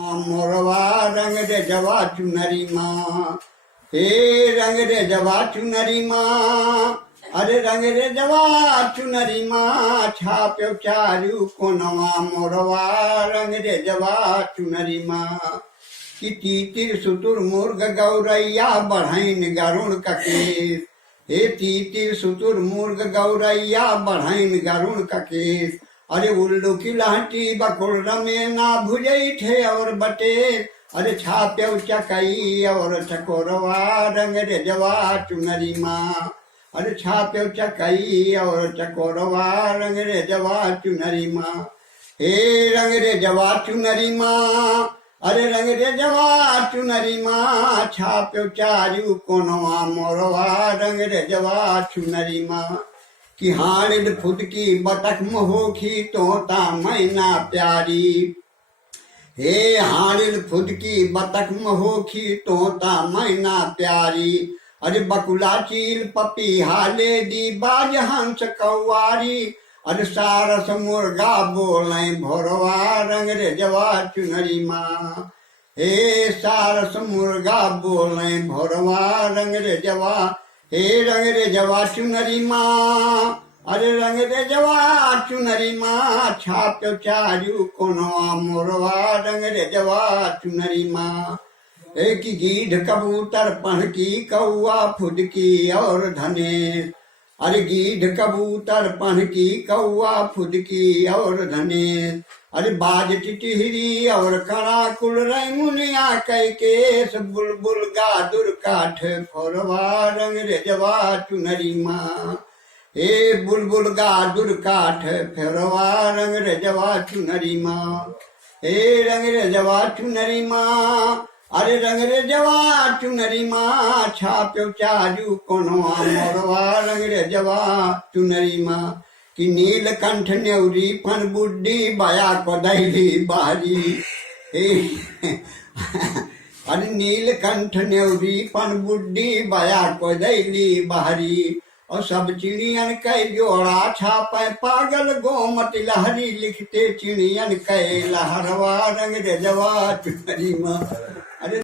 मोरवा रंग दे जवा चुनरी माँ, हे रंग दे जवा चुनरी माँ, अरे रंग रे जवा चुनरी माँ, छाप्यो चारू कोनवा मोरवा रंग दे जवा चुनरी माँ। कि तीतिर सुतुर मुर्ग गौरैया बढ़ैन गरुण ककेश, हे तीतिर सुतुर मुर्ग गौरैया बढ़ैन गरुण ककेश। अरे उल्लू की लहटी बकुल रमे ना भुजई थे और बटे, अरे छाप्यो चकई और चकोरवा रंग रे जवा चुनरी माँ, अरे छाप्यो चकई और चकोरवा रंग रे जवा चुनरी माँ। हे रंग रे जवा चुनरी माँ, अरे रंग रे जवा चुनरी माँ, छाप्यो चारू कोनवा मोरवा रंग रे जवा चुनरी माँ। कि हाड़िल फुदकी बतख महोखी तोता मैना प्यारी, हे हाड़िल फुदकी बतख महोखी तोता मैना प्यारी। अरे बकुला चील पपीहा लेडी बाज हंस कौवारी, अरे सारस मुर्गा बोले भोरवा रंग रे जवा चुनरी माँ, हे सारस मुर्गा बोले भोरवा रंग रे जवा। हे रंग रे जवा चुनरी माँ, अरे रंग रे जवा चुनरी माँ, छाप्यो चारू कोनवा मोरवा रंग रे जवा चुनरी माँ। एक गीढ़ कबूतर पहकी कौआ फुदकी और धनेश, अरे गीढ़ कबूतर पहकी कौआ फुदकी और धनेश। अरे बाज टिटहिरी और कड़ा कुल मुनिया कैकेश, बुलबुल गादुर काठ फोरवा रंग रे जवा चुनरी माँ, हे बुलबुल गादुर काठ फेरवा रंग रे जवा चुनरी माँ। हे रंग रे जवा चुनरी माँ, अरे रंग रे जवा चुनरी माँ, छाप्यो चारू कोनवा मोरवा रंग रे जवा चुनरी माँ। कि नीलकंठ नेवरी फन बुड्ढी बया कोदैली बारी, हे अरे नीलकंठ नेवरी फन बुड्ढी बया कोदैली बारी। और सब चिड़ियन कै जोड़ा छापे पागल गोमत लहरी, लिखते चिड़ियन कै लहरवा रंग रे जवा चुनरी माँ। अरे